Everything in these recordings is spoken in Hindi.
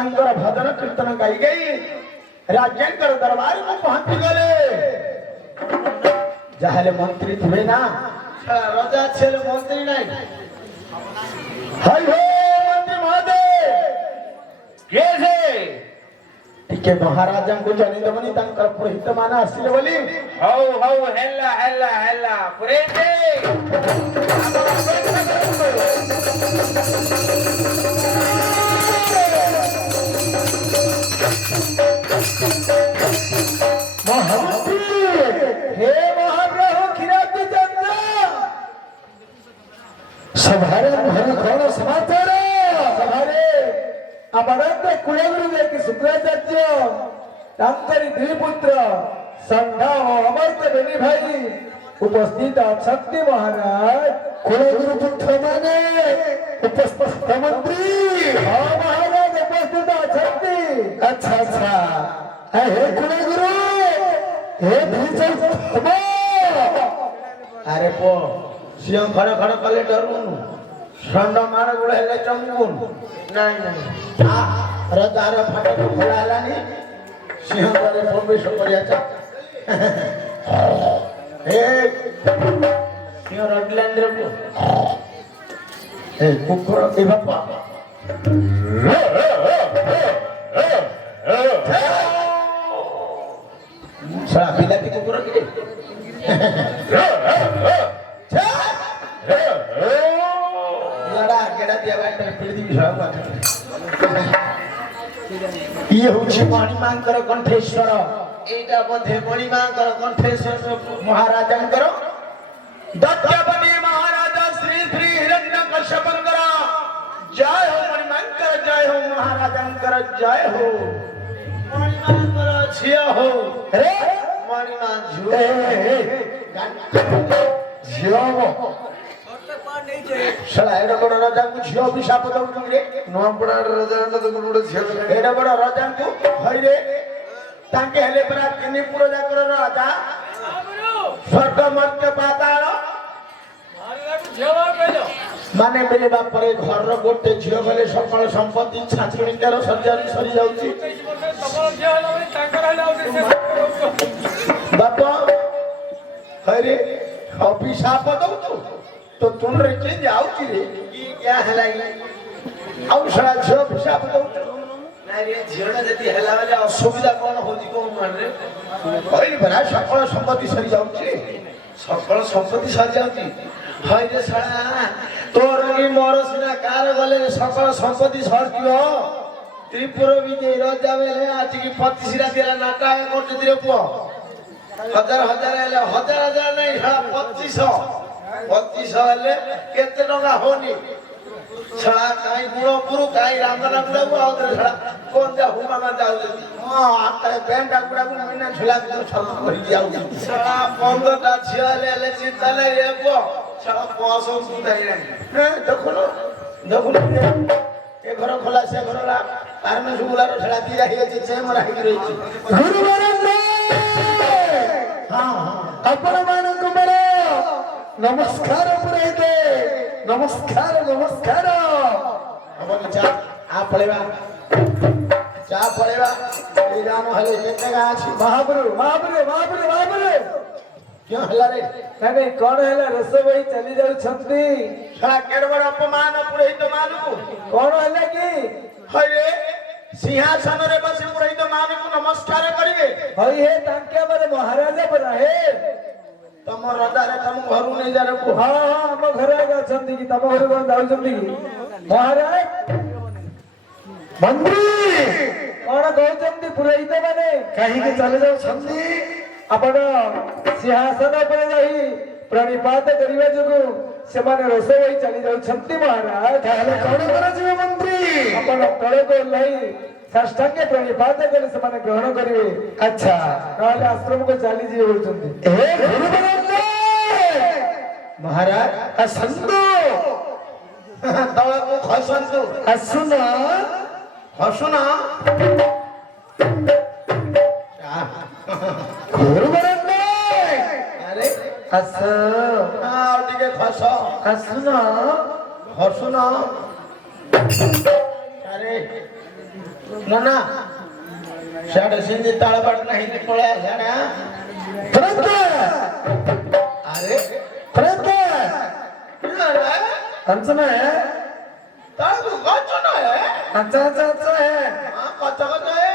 भजन कीर्तन गाई गई राज्यंकर दरबार में पहुंच गए जहाले मंत्री थे ना राजा छेले मंत्री नहीं हाय हो मंत्री महोदय कैसे टिके महाराजा को जानी दमनी तंकर पुरोहित माना आसिले बोली हौ हौ हेला हेला हेला पुरेते हे महाप्रभु किराती चंद्र सभारे भरी कौन समाचार सभारे अमरंत कुलगुरु देखि शुक्राचार्य तांकरी द्विपुत्र संघा और अमर्त बेनी भाई उपस्थित अछंती महाराज कुलगुरु पुत्र माने उपस्थित मंत्री हाँ महाराज उपस्थित अछंती अच्छा अच्छा हे कुलगुरु हे भीचल अरे पो सिंह खड़ खड़ कले डरुन संड मार गुळे हेले चमकुन नाही नाही आ रदार फाटे खोलालानी सिंह करे प्रवेश करियाचा हे सिंह रडलैंड रे पो हे कुकुर ए बापा साला बिलाती कुकुर के लड़ा केड़ा दिया बैठे पिड़ी भी सब ये होछि मणिमांकर कंठेश्वर एटा बधे मणिमांकर कंठेश्वर महाराजंकर दत्तवनी महाराजा श्री श्री हिरण्यकश्यपंकर जय हो मणिमांकर जय हो महाराजंकर जय हो मणिमांकर छिया हो रे मणिमान झियो शाला एडा बड़ राजा को झियो अभिशाप दउनु रे नो पड़ा राजा न तो बड़ छिया एडा बड़ राजा को हई रे ताके हेले परा किनी पुरो जाकर राजा स्वर्ग मर्त्य पाताल माने मेरे बाप परे घर रो गोटे झियो गले सकल संपत्ति छाछुणी कर सरजारी सरी जाउची बापा हरे अभिशाप दउ तो तुम रे के जाउची रे की क्या हलाई आउ सरा झियो अभिशाप दउ नाही रे झियोना जति हला वाले असुविधा कोन होजी कोन मान रे हई बरा सकल संपत्ति सरी जाउची सकल संपत्ति सरी जाउची हाय रे साला तोर की मोर सिना कार गले सकल संपत्ति सरकियो त्रिपुर विजय राजा बेले आज की 25 रातिरा नाटक करते दिरे पो हजार हजार हेले हजार हजार नहीं साला 2500 हेले केते टका होनी साला काई गुणो पुरु काई रामना गुडा आउतरे साला कोन जा हुमा मा जाउ हां आता बेंडा गुडा को मैंने झुला के सब करी जाउ साला 15 टा छियाले हेले चिंता नहीं रे पो साला 500 सुधाई रे देखो देखो ए घर खोला से घर ला पार में सुगुला रो छला दी रही है से मरा ही रही गुरु वरंदे हां अपन मान को बड़ो नमस्कार पुरैते नमस्कार नमस्कार अब चा आ पळेवा चा पळेवा ए जानो हले केतेगा अछि महाप्रभु महाप्रभु महाप्रभु महाप्रभु क्यों हला रे नहीं कौन है रस भाई चली जाऊ छंती छला केड़ बड़ अपमान पुरोहित मानु कौन है कि हरे सिंहासन रे बसे पुरोहित मानु को नमस्कार करिवे हई है तांके बरे महाराजा पर है तम रदा रे तम घरु नै जारे को हां हां हम घर आगे छंती कि तम घर कोन जाऊ छंती महाराज मंत्री कौन कहउछंती पुरोहित माने कहीं के चले जाऊ छंती आपण सिंहासन पर जाई प्रणिपात करिवा जोगु से माने रसोई होई चली जाऊ छंती महाराज ताले कोन करे जीव मंत्री आपण तळे को लई साष्टांगे प्रणिपात करे से माने ग्रहण करिवे अच्छा काले आश्रम को चली जी होचंती ए गुरु बरंदे महाराज असंतो तळे को खसंतो असुना हसुना गुरु बरंदे अरे अस आ टिके खस हसुना हसुना अरे ମନା ସିଆଡେ ସେମିତି ତାଳବାଟ ନାହିଁ ପଳେଇ ସିଆଡେ ଆରେ कंचन है ତାଳକୁ ଗଛ ନୁହେଁ अच्छा अच्छा अच्छा है ଗଛ ଗଛ ହେ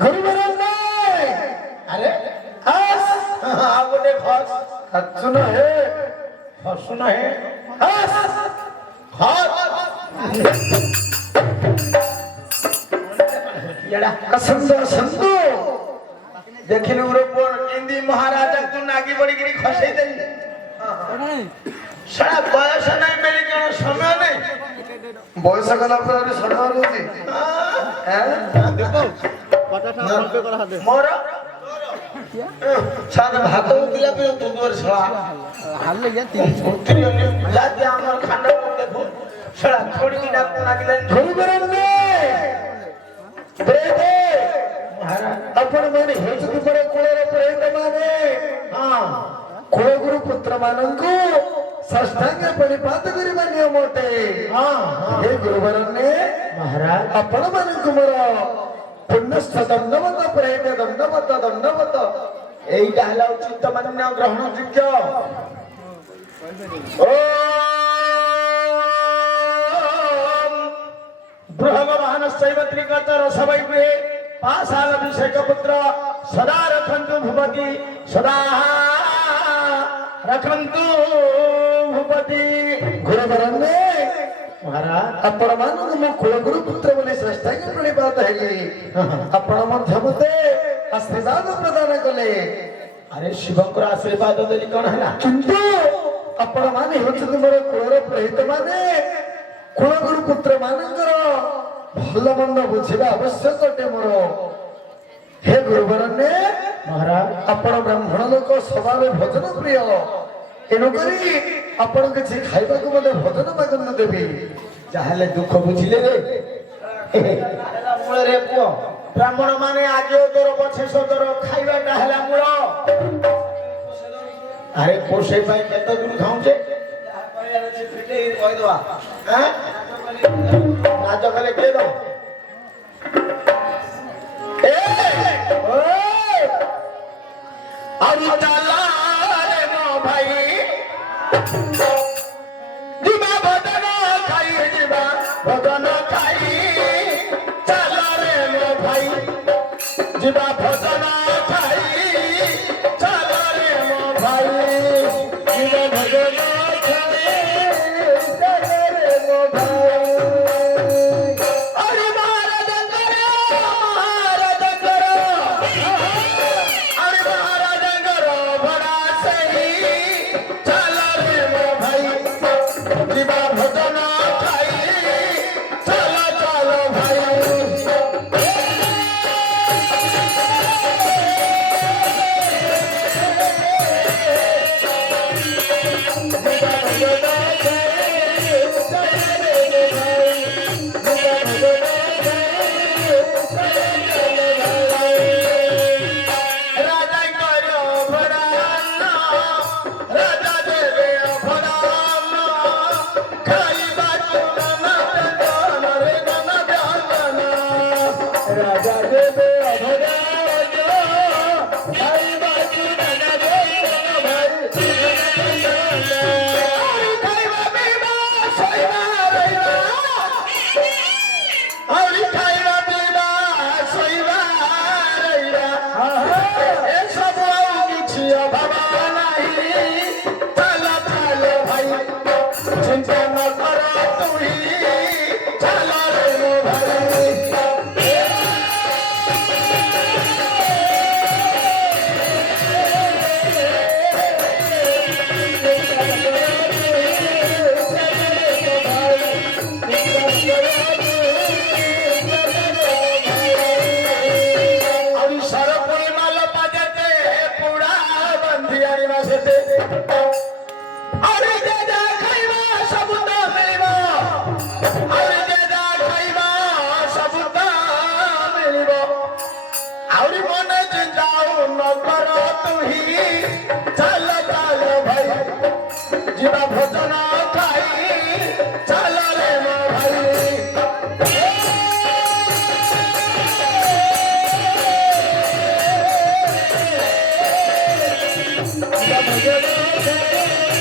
गुरुवरन नहीं ଆରେ आस ଆଉ ଗୋଟେ ଖସ अच्छुन है ଖସୁନ ହେ आस ଖସ ଏଡା असंदो संदो ଦେଖିଲି ଗୋଟେ ପୁଅ କେମିତି ମହାରାଜାଙ୍କୁ ନାଗି ପଡିକିରି ଖସେଇ ଦେଲି ସାରା ବୟସ ନାହିଁ ମିଳି କଣ ସମୟ ନାହିଁ बयस गला पर समय होची ମୋର ସାରା ଭାତ ଉଠିଲା ପରେ ତୁ ଦୂର ଶଳା ଯାତି ଆମର ଖାଣ୍ଡ ଦେଖୁ ଶଳା ଛୋଡ଼ିକି ନାକୁ ନାଗିଲେନି गुरुवरन नहीं बेटे ମହାରାଜ अपन माने हेतु परे कुळर प्रेत माने ହଁ कुळ गुरु पुत्र मानंकु षष्ठांग परिपात करिबा नियम अटे ହଁ ହଁ हे गुरुवरन ने ମହାରାଜ आपण मानंकु मोर पुण्यस्थ दंडवत प्रेत दंडवत এইটা ହେଲା ଉଚିତ ମାନ୍ୟ ଗ୍ରହଣ ଯୋଗ୍ୟ बृहभवान शैवत्रिकतर सबै गृहे पाशाल अभिषेक पुत्र सदा रखन्तु भूपति सदा रखन्तु भूपति गुरुवरन ने महाराज आपण मानंकु मो कुळ गुरु पुत्र बोली षष्ठांग परिपात हेली आपण मध्य मते आशीर्वाद प्रदान कले अरे शिवंकर आशीर्वाद देली कौन है किंतु आपण माने होचुत मोर कुळर प्रेत माने कुळ गुरु पुत्र मानंकर भल मंद बुझिबा आवश्यक अटे मोर हे गुरुवरन ने महाराज आपण ब्राह्मण लोक स्वभाव भोजन प्रिय एनु करी आपण किछि खाइबा को मते भोजन मागन देबी जाहले दुख बुझिले रे मूल रे पुओ ब्राह्मण माने आगे तोर पछे सदर खाइबाटा हैला मूल अरे पोषे पाई केते गुरु खाउछे हैं नाच कले के दो ए ओए अरु चला रे मो भाई जिबा भजन खाई जिबा भजन खाई चला रे मो भाई जिबा भजन खाई चला रे मो भाई जिबा भजन खाई चला रे मो भाई अरे महाराज करो अरे महाराज करो बड़ा सही चला रे मो भाई जिबा भजन खाई चला चलो भाई राजा करो भरान राजा देवे भरान खाई बाजू गन रे गन जान राजा देवे भरान खाई बाजू गन रे भाई खाइबा पीबा सोइबा रहिबा हरि खाइबा पीबा सोइबा रहिबा ए सब आउ किछि अभाव नाही चल चल भाई चिंता न कर तुही चल रे मो भाई और सरपुरी माल पाजते पुड़ा बंधियारी मासते अरे जेदा खाइबा सब तो मिलिबो अरे जेदा खाइबा सब तो मिलिबो और मन जिंदाऊ न कर तुही चल चल भाई जिबा भोजन खाई चल रे मो भाई रे